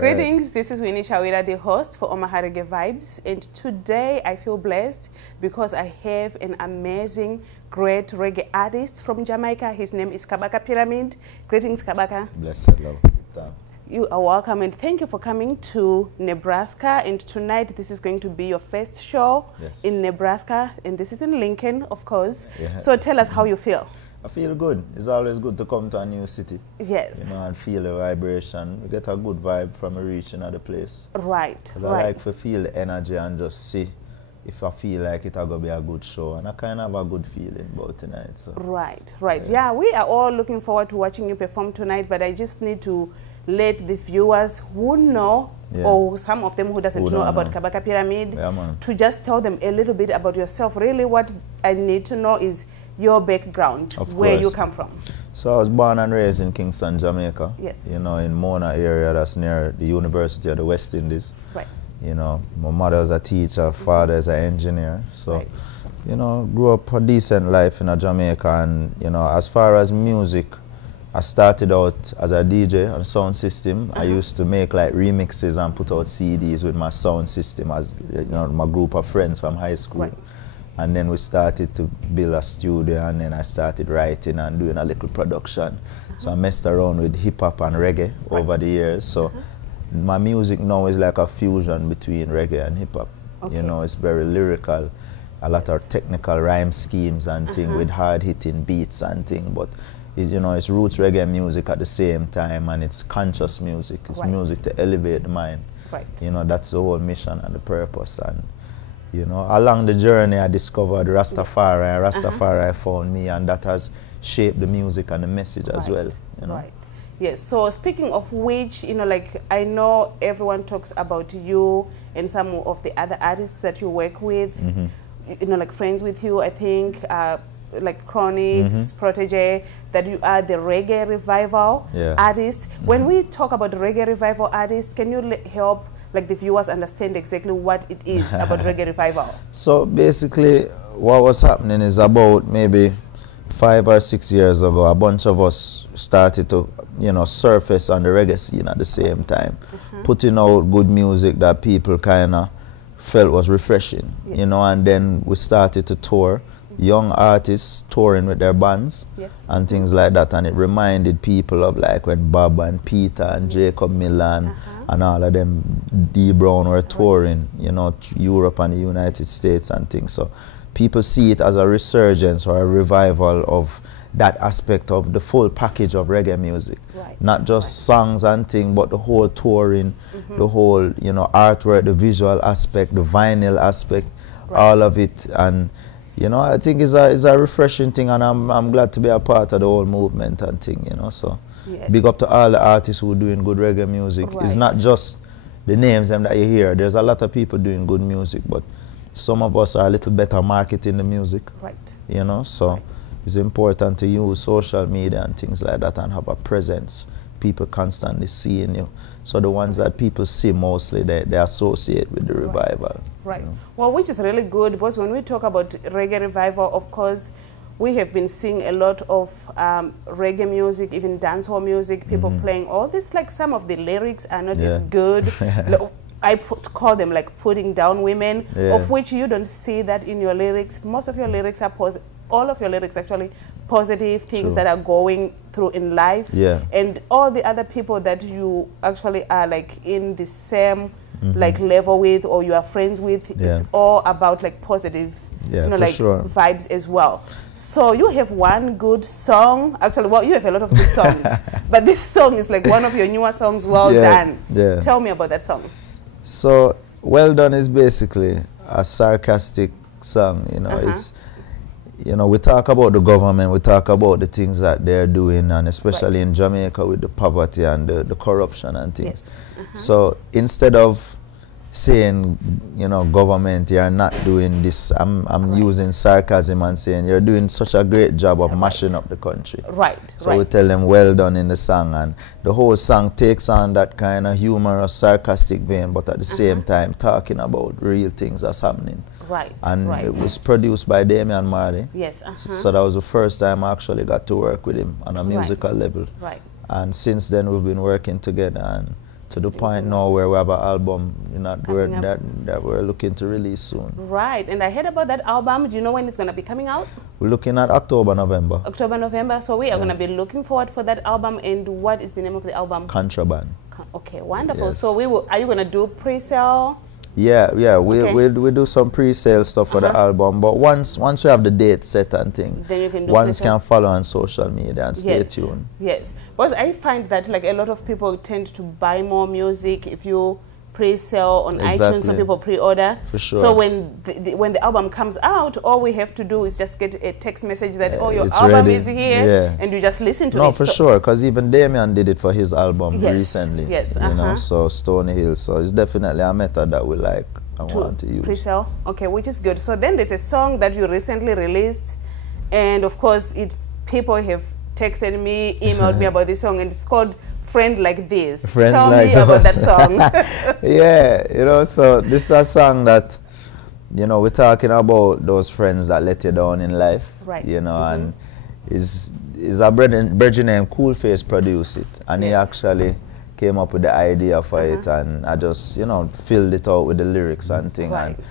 Greetings, this is Winnie Chawira, the host for Omaha Reggae Vibes, and today I feel blessed because I have an amazing, great reggae artist from Jamaica. His name is Kabaka Pyramid. Greetings, Kabaka. Blessed love. You are welcome, and thank you for coming to Nebraska. And tonight, this is going to be your first show in Nebraska, and this is in Lincoln, of course. Yeah. So tell us how you feel. I feel good. It's always good to come to a new city. Yes. You know, and feel the vibration. We get a good vibe from reaching at the place. Right. I like to feel the energy and just see if I feel like it's going to be a good show. And I kind of have a good feeling about tonight. So. Right. Yeah, we are all looking forward to watching you perform tonight, but I just need to let the viewers who know, or some of them who doesn't know about Kabaka Pyramid, to just tell them a little bit about yourself. Really what I need to know is your background, where you come from. So I was born and raised in Kingston, Jamaica. Yes. You know, in Mona area that's near the University of the West Indies. Right. You know, my mother was a teacher, father is an engineer. So, you know, grew up a decent life in Jamaica. And, you know, as far as music, I started out as a DJ on sound system. I used to make like remixes and put out CDs with my sound system as, you know, my group of friends from high school. Right. And then we started to build a studio, and then I started writing and doing a little production. So I messed around with hip-hop and reggae over the years. So my music now is like a fusion between reggae and hip-hop. You know, it's very lyrical, a lot of technical rhyme schemes and things with hard-hitting beats and things. But, you know, it's roots reggae music at the same time, and it's conscious music. It's music to elevate the mind. You know, that's the whole mission and the purpose. And you know, along the journey I discovered Rastafari, and Rastafari found me, and that has shaped the music and the message as well. You know? Yes, so speaking of which, you know, like I know everyone talks about you and some of the other artists that you work with, you know, like friends with you, I think, like Chronics, Protege, that you are the Reggae Revival artist. When we talk about the Reggae Revival artist, can you help like the viewers understand exactly what it is about Reggae Revival? So basically what was happening is about maybe 5 or 6 years ago, a bunch of us started to, you know, surface on the reggae scene at the same time, putting out good music that people kind of felt was refreshing, you know, and then we started to tour, young artists touring with their bands and things like that, and it reminded people of like when Bob and Peter and Jacob Milan and all of them, D Brown, were touring, you know, Europe and the United States and things. So people see it as a resurgence or a revival of that aspect of the full package of reggae music. Not just songs and things, but the whole touring, the whole, you know, artwork, the visual aspect, the vinyl aspect, all of it. And, you know, I think it's a refreshing thing, and I'm glad to be a part of the whole movement and thing, you know, so. Big up to all the artists who are doing good reggae music. It's not just the names them that you hear. There's a lot of people doing good music, but some of us are a little better marketing the music. You know, so it's important to use social media and things like that and have a presence. People constantly seeing you. So the ones that people see mostly, they associate with the revival. You know? Well, which is really good, because when we talk about Reggae Revival, of course, we have been seeing a lot of reggae music, even dancehall music, people playing all this, like some of the lyrics are not as good. I call them like putting down women, of which you don't see that in your lyrics. Most of your lyrics are all of your lyrics actually positive things that are going through in life. And all the other people that you actually are like in the same like level with, or you are friends with, it's all about like positive you know, like vibes as well. So you have one good song. Actually, well, you have a lot of good songs, but this song is like one of your newer songs. Well done. Tell me about that song. So Well Done is basically a sarcastic song. You know, it's, you know, we talk about the government, we talk about the things that they're doing, and especially in Jamaica with the poverty and the corruption and things. So instead of saying, you know, government, you're not doing this, I'm using sarcasm and saying you're doing such a great job of mashing up the country. So we tell them well done in the song, and the whole song takes on that kind of humorous, sarcastic vein, but at the same time talking about real things that's happening. And it was produced by Damian Marley. So that was the first time I actually got to work with him on a musical level. And since then we've been working together, and to the point now where we have an album, that we're looking to release soon. Right, and I heard about that album. Do you know when it's going to be coming out? We're looking at October, November. October, November. So we are going to be looking forward for that album. And what is the name of the album? Contraband. Okay, wonderful. Yes. So are you going to do pre-sale? Yeah, we'll do some pre-sale stuff for the album, but once we have the date set and thing, then you can do ones can follow on social media and stay tuned. Yes, because I find that like a lot of people tend to buy more music if you pre-sale on iTunes, so people pre-order. For sure. So when the album comes out, all we have to do is just get a text message that your it's album ready. is here, and you just listen to it. No, for sure, because even Damien did it for his album recently. Yes, you know, so Stony Hill. So it's definitely a method that we like and want to use. Pre-sale, okay, which is good. So then there's a song that you recently released, and of course, people have texted me, emailed me about this song, and it's called Friend Like This. Tell me about that song. Yeah, you know, so this is a song that, you know, we're talking about those friends that let you down in life. Right. You know, and is a brother named Cool Face produced it, and he actually came up with the idea for it, and I just, you know, filled it out with the lyrics and thing. Right. And,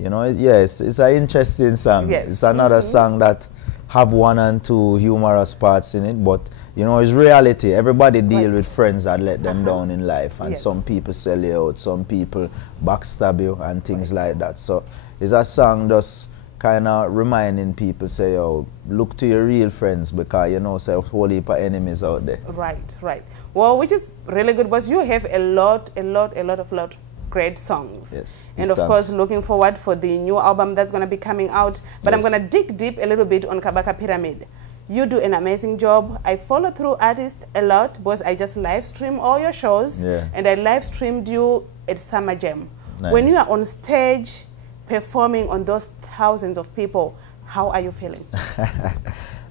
you know, it's an interesting song. Yes. It's another song that have 1 and 2 humorous parts in it, but you know, it's reality. Everybody deal with friends that let them down in life, and some people sell you out, some people backstab you and things like that. So it's a song just kind of reminding people, say, yo, look to your real friends, because you know, there's a whole heap of enemies out there. Right. Well, which is really good, because you have a lot of great songs. Yes. And of course, looking forward for the new album that's going to be coming out. But I'm going to dig deep a little bit on Kabaka Pyramid. You do an amazing job. I follow through artists a lot because I just live stream all your shows. And I live streamed you at Summer Jam. Nice. When you are on stage performing on those thousands of people, how are you feeling?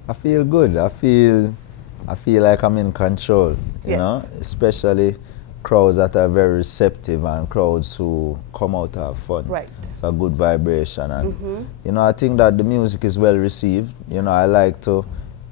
I feel good. I feel like I'm in control, you know, especially crowds that are very receptive and crowds who come out to have fun. Right. It's a good vibration, and you know, I think that the music is well received. You know, I like to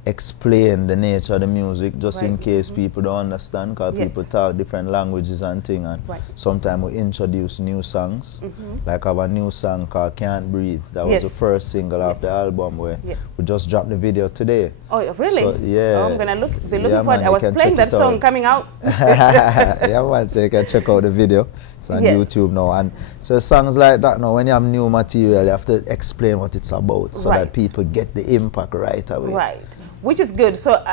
explain the nature of the music just in case people don't understand, because people talk different languages and things, and sometimes we introduce new songs. Like I have a new song called Can't Breathe. That was the first single off the album, where we just dropped the video today. Oh, really? So, oh, I'm gonna be looking for it. I was playing that song coming out. Yeah, man, so you can check out the video. It's on YouTube now. And so songs like that now, when you have new material, you have to explain what it's about, so that people get the impact right away. Right. Which is good. So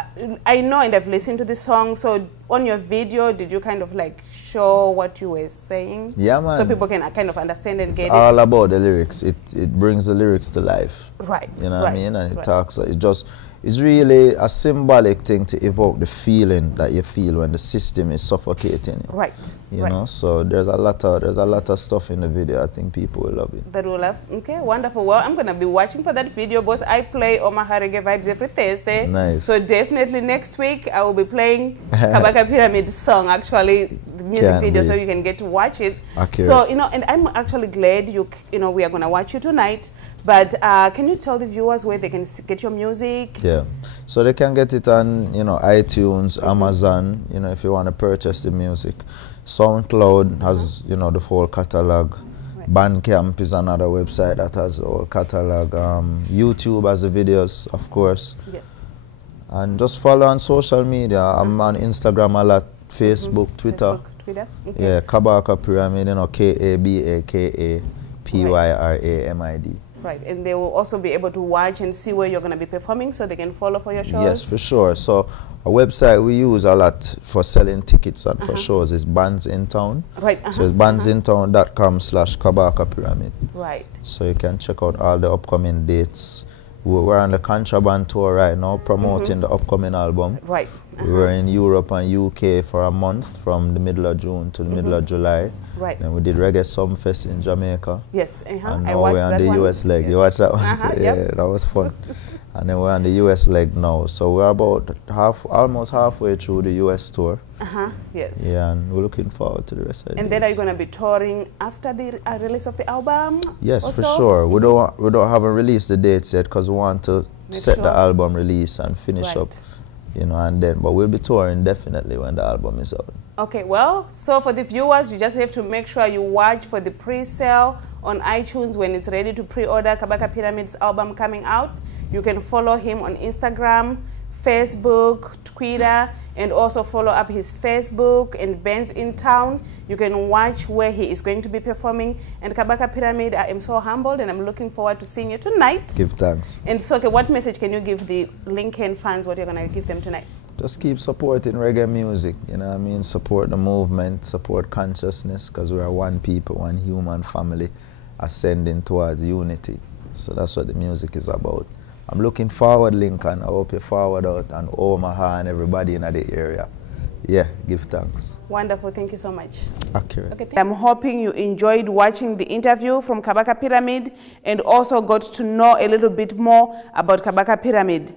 I know, and I've listened to the song. So on your video, did you kind of like show what you were saying? Yeah, man. So people can kind of understand and get it. It's all about the lyrics. It brings the lyrics to life. Right. You know what I mean? And it talks. It's really a symbolic thing to evoke the feeling that you feel when the system is suffocating you. Right. You know, so there's a lot of stuff in the video. I think people will love it. That will love. Okay, wonderful. Well, I'm gonna be watching for that video, because I play Omaha Reggae Vibes every Thursday. Nice. So definitely next week I will be playing Kabaka Pyramid song, actually the music video, so you can get to watch it. Accurate. So you know, and I'm actually glad you know, we are gonna watch you tonight. But can you tell the viewers where they can get your music? Yeah, so they can get it on, you know, iTunes, Amazon, you know, if you want to purchase the music. SoundCloud has, you know, the whole catalog. Bandcamp is another website that has the whole catalog. YouTube has the videos, of course. Yes. And just follow on social media. I'm on Instagram a lot, Facebook, Twitter. Okay. Yeah, Kabaka Pyramid, you know, Kabaka Pyramid. Right, and they will also be able to watch and see where you're going to be performing, so they can follow for your shows? Yes, for sure. So a website we use a lot for selling tickets and for shows is Bands in Town. Right. So it's bandsintown.com/Kabaka Pyramid. Right. So you can check out all the upcoming dates. We're on the Contraband tour right now, promoting the upcoming album. Right. We were in Europe and UK for a month, from the middle of June to the middle of July. Right. Then we did Reggae Sumfest in Jamaica. Yes. And now we're on the US leg. You watched that one too? Yeah, that was fun. And then we're on the US leg now. So we're about almost halfway through the US tour. Yes. Yeah, and we're looking forward to the rest of it. And then are you going to be touring after the release of the album? Yes, also? For sure. We haven't released the dates yet, because we want to set the album release and finish up, you know, and then, but we'll be touring definitely when the album is out. Okay, well, so for the viewers, you just have to make sure you watch for the pre-sale on iTunes when it's ready to pre-order Kabaka Pyramid's album coming out. You can follow him on Instagram, Facebook, Twitter, and also follow up his Facebook and bands in town. You can watch where he is going to be performing. And Kabaka Pyramid, I am so humbled and I'm looking forward to seeing you tonight. Give thanks. And so, okay, what message can you give the Lincoln fans, what you're going to give them tonight? Just keep supporting reggae music, you know what I mean? Support the movement, support consciousness, because we are one people, one human family ascending towards unity. So that's what the music is about. I'm looking forward, Lincoln. I hope you forward out and Omaha and everybody in the area. Yeah, give thanks. Wonderful, thank you so much. Accurate. Okay, I'm hoping you enjoyed watching the interview from Kabaka Pyramid and also got to know a little bit more about Kabaka Pyramid.